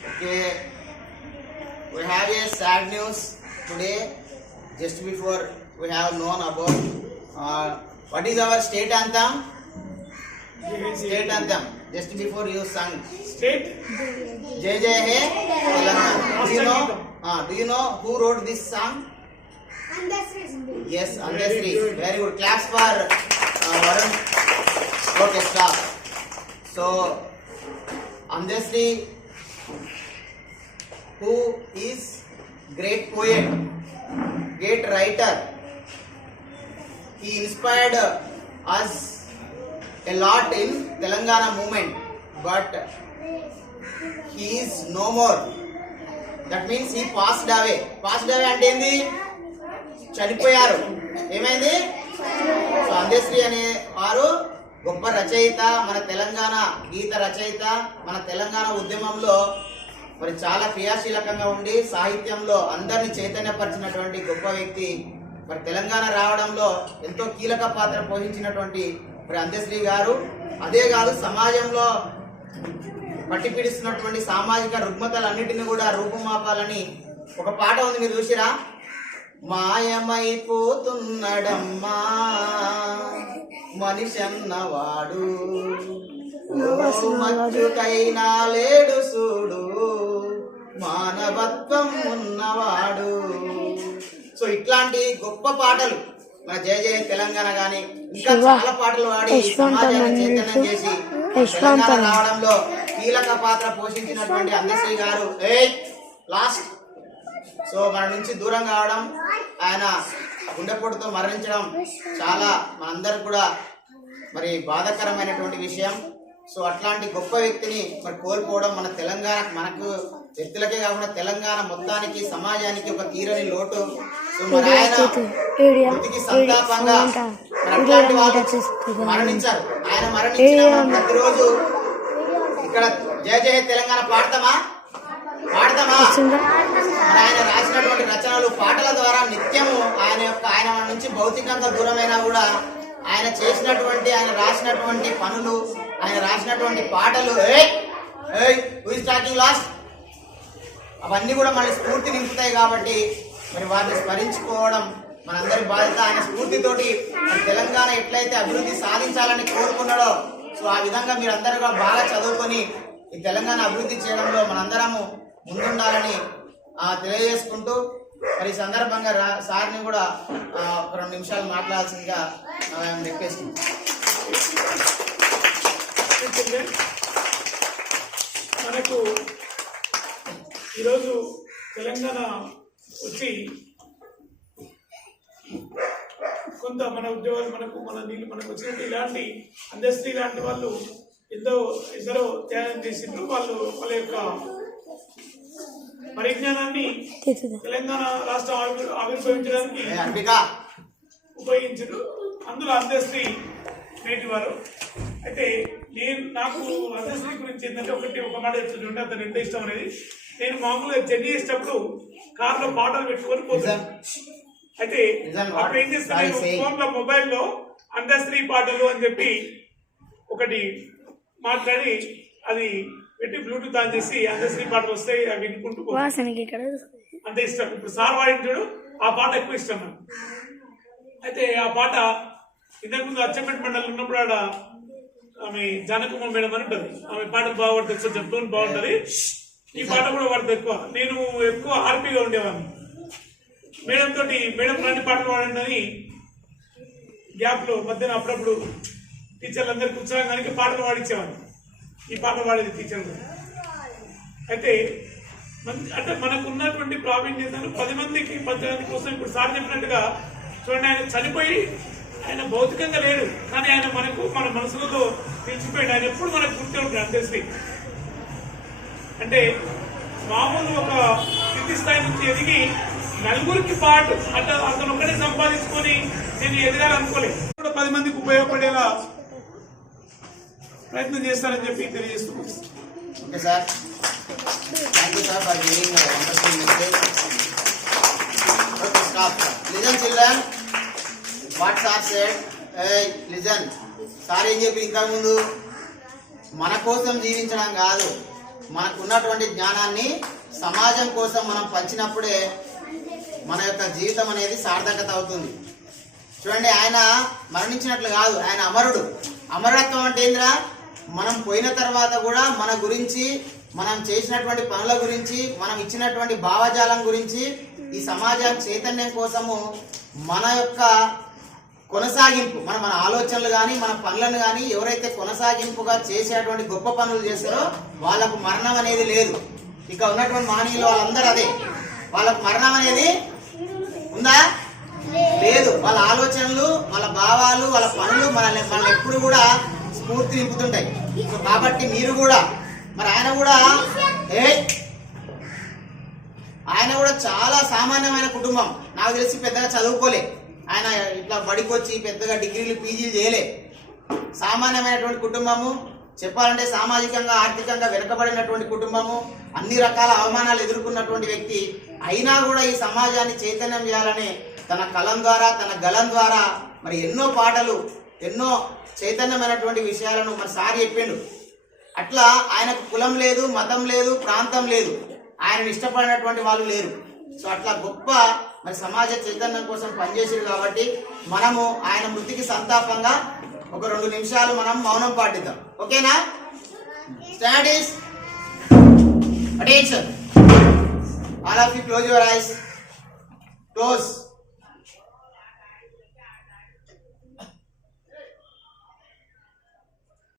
Okay, we have a sad news today. Just before we have known about uh, what is our state anthem? State anthem. Just before you sang. State. Jai Jai Hai Telangana. Do you know? Uh, do you know who wrote this song? Yes, andesri Very good. class for varun uh, Okay, stop. So, andesri who is great poet, great writer. He inspired us a lot in Telangana movement, but he is no more. That means he passed away. Passed away అంటే ఏంది చనిపోయారు ఏమైంది so Andasri అనే వారు గొప్ప రచయిత మన తెలంగాణ గీత రచయిత మన తెలంగాణ ఉద్యమంలో మరి చాలా క్రియాశీలకంగా ఉండి సాహిత్యంలో అందరిని చైతన్యపరిచినటువంటి గొప్ప వ్యక్తి. మరి తెలంగాణ రావడంలో ఎంతో కీలక పాత్ర పోషించినటువంటి మరి అందశ్రీ గారు. అదే కాదు సమాజంలో పట్టిపిడిస్తున్నటువంటి సామాజిక రుగ్మతలన్నిటిని కూడా రూపుమాపాలని ఒక పాట ఉంది మీరు చూసిరా? మాయమైపోతున్నడమ్మా. మనిషి అన్నవాడు ఓ మచ్చుకైనా లేడు చూడు మానవత్వం ఉన్నవాడు. సో ఇట్లాంటి గొప్ప పాటలు మన జయ జయ తెలంగాణ గాని ఇంకా చాలా పాటలు పాడి యశ్వంత్ సమాజాన్ని చైతన్యం చేసి తెలంగాణ. రావడంలో కీలక పాత్ర పోషించినటువంటి అందశ్రీ గారు. ఏయ్ లాస్ట్ సో మన నుంచి దూరం కావడం ఆయన గుండెపోటుతో మరణించడం చాలా మనందరికి కూడా మరి బాధాకరమైనటువంటి విషయం. సో అట్లాంటి గొప్ప వ్యక్తిని మరి కోల్పోవడం మన తెలంగాణ మనకు వ్యక్తులకే కాకుండా తెలంగాణ మొత్తానికి సమాజానికి ఒక తీరని లోటు. సో మరి ఆయన మృతికి సంతాపంగా మరి అట్లాంటి వాళ్ళు మరణించారు. ఆయన మరణించిన ప్రతిరోజు ఇక్కడ జయ జయ తెలంగాణ పాడతామా? పాడతామా మరి ఆయన రాసినటువంటి రచనలు పాటల ద్వారా నిత్యము ఆయన యొక్క ఆయన మన నుంచి భౌతికంగా దూరమైనా కూడా ఆయన చేసినటువంటి ఆయన రాసినటువంటి పనులు ఆయన రాసినటువంటి పాటలు టాకింగ్ లాస్ట్ అవన్నీ కూడా మన స్ఫూర్తి నింపుతాయి కాబట్టి మరి వారిని స్మరించుకోవడం మనందరి బాధ్యత. ఆయన స్ఫూర్తితోటి తెలంగాణ ఎట్లయితే అభివృద్ధి సాధించాలని కోరుకున్నాడో సో ఆ విధంగా మీరందరూ కూడా బాగా చదువుకొని ఈ తెలంగాణ అభివృద్ధి చేయడంలో మనందరము ముందుండాలని ఆ, తెలియజేసుకుంటూ మరి ఈ సందర్భంగా రా సార్ని కూడా ఒక రెండు నిమిషాలు మాట్లాడాల్సిందిగా రిక్వెస్ట్ మనకు ఈరోజు తెలంగాణ వచ్చి కొంత మన ఉద్యోగాలు మనకు మన నీళ్ళు మనకు వచ్చినట్టు ఇలాంటి అందస్తి లాంటి వాళ్ళు ఎంతో ఎందరో త్యాగం చేసిండ్రు. వాళ్ళు వాళ్ళ యొక్క పరిజ్ఞానాన్ని తెలంగాణ రాష్ట్రం ఆవిర్- ఆవిర్భవించడానికి అంబిక. ఉపయోగించారు. అందులో అందశ్రీ నేటి వారు. అయితే నేను నాకు అందశ్రీ గురించి ఏంటంటే ఒకటి ఒక మాట చెప్తుంటే అతను ఎంత ఇష్టం అనేది. నేను మామూలుగా జర్నీ చేసేటప్పుడు కార్లో పాటలు పెట్టుకొని పోతాను. అయితే. అప్పుడు ఏం చేస్తాను Sorry, say. ఫోన్లో మొబైల్లో అందశ్రీ పాటలు అని చెప్పి ఒకటి మాట్లాడి అది పెట్టి బ్లూటూత్ ఆన్ చేసి అందశ్రీ పాటలు వస్తాయి అవి వినుకుంటూ వాసనకి ఇక్కడ అంత ఇష్టం. ఇప్పుడు సార్ వాడించాడు ఆ పాట ఎక్కువ ఇష్టం నాకు. అయితే ఆ పాట ఇంతకుముందు అచ్చంపేట మండలి ఉన్నప్పుడు ఆడ ఆమె జానకమ్మ మేడం అని ఉంటుంది. ఆమె పాటలు బాగుపడుతుంది కొంచెం టోన్ బాగుంటుంది. ఈ పాట కూడా పడుతుంది ఎక్కువ. నేను ఎక్కువ ఆర్పీగా ఉండేవాడిని. మేడం తోటి మేడం రాని పాటలు పాడండి అని గ్యాప్లో మధ్యన అప్పుడప్పుడు టీచర్లు అందరు కూర్చోడానికి పాటలు పాడించేవాడిని ఈ పాట పాడేది టీచర్ అయితే అంటే మనకు ఉన్నటువంటి ప్రావీణ్యతను పది మందికి పంచడానికి కోసం ఇప్పుడు సార్ చెప్పినట్టుగా చూడండి ఆయన చనిపోయి ఆయన భౌతికంగా లేడు కానీ ఆయన మనకు మన మనసులతో నిలిచిపోయాడు. ఆయన ఎప్పుడు మనకు గుర్తు ఉంటాడు అంతేశ్రీ అంటే మామూలు ఒక స్థితి స్థాయి నుంచి ఎదిగి నలుగురికి పాటు అంటే అతను ఒక్కడే సంపాదించుకొని నేను ఎదగాలనుకోలేదు. కూడా పది మందికి ఉపయోగపడేలా ప్రయత్నం చేస్తారని చెప్పి తెలియజేస్తున్నాం. Okay sir. Thank you sir for giving wonderful message okay stop listen children what sir said listen sir ఏం చెప్పి ఇంతకుముందు మన కోసం జీవించడం కాదు. మనకున్నటువంటి జ్ఞానాన్ని సమాజం కోసం మనం పంచినప్పుడే మన యొక్క జీవితం అనేది సార్థకత అవుతుంది. చూడండి ఆయన మరణించినట్లు కాదు. ఆయన అమరుడు. అమరత్వం అంటే ఏంద్రా? మనం పోయిన తర్వాత కూడా మన గురించి మనం చేసినటువంటి పనుల గురించి మనం ఇచ్చినటువంటి భావజాలం గురించి ఈ సమాజం చైతన్యం కోసము మన యొక్క కొనసాగింపు మన మన ఆలోచనలు కానీ మన పనులను కానీ ఎవరైతే కొనసాగింపుగా చేసేటువంటి గొప్ప పనులు చేస్తారో వాళ్ళకు మరణం అనేది లేదు. ఇక ఉన్నటువంటి మహనీయులు వాళ్ళందరూ అదే. వాళ్ళకు మరణం అనేది ఉందా? లేదు. వాళ్ళ ఆలోచనలు వాళ్ళ భావాలు వాళ్ళ పనులు మనల్ని మనల్ని ఎప్పుడు కూడా స్ఫూర్తి నింపుతుంటాయి. సో కాబట్టి మీరు కూడా మరి ఆయన కూడా ఏ? ఆయన కూడా చాలా సామాన్యమైన కుటుంబం. నాకు తెలిసి పెద్దగా చదువుకోలే. ఆయన ఇట్లా బడికొచ్చి పెద్దగా డిగ్రీలు పీజీలు చేయలే. సామాన్యమైనటువంటి కుటుంబము చెప్పాలంటే సామాజికంగా ఆర్థికంగా వెనుకబడినటువంటి కుటుంబము అన్ని రకాల అవమానాలు ఎదుర్కొన్నటువంటి వ్యక్తి అయినా కూడా ఈ సమాజాన్ని చైతన్యం చేయాలని తన కలం ద్వారా తన గలం ద్వారా మరి ఎన్నో పాటలు ఎన్నో చైతన్యమైనటువంటి విషయాలను మరి సారి చెప్పిండు. అట్లా ఆయనకు కులం లేదు మతం లేదు ప్రాంతం లేదు. ఆయన ఇష్టపడినటువంటి వాళ్ళు లేరు. సో అట్లా గొప్ప మరి సమాజ చైతన్యం కోసం పనిచేసారు కాబట్టి మనము ఆయన మృతికి సంతాపంగా ఒక రెండు నిమిషాలు మనం మౌనం పాటిద్దాం. ఓకేనా? Studies attention all of you close your eyes close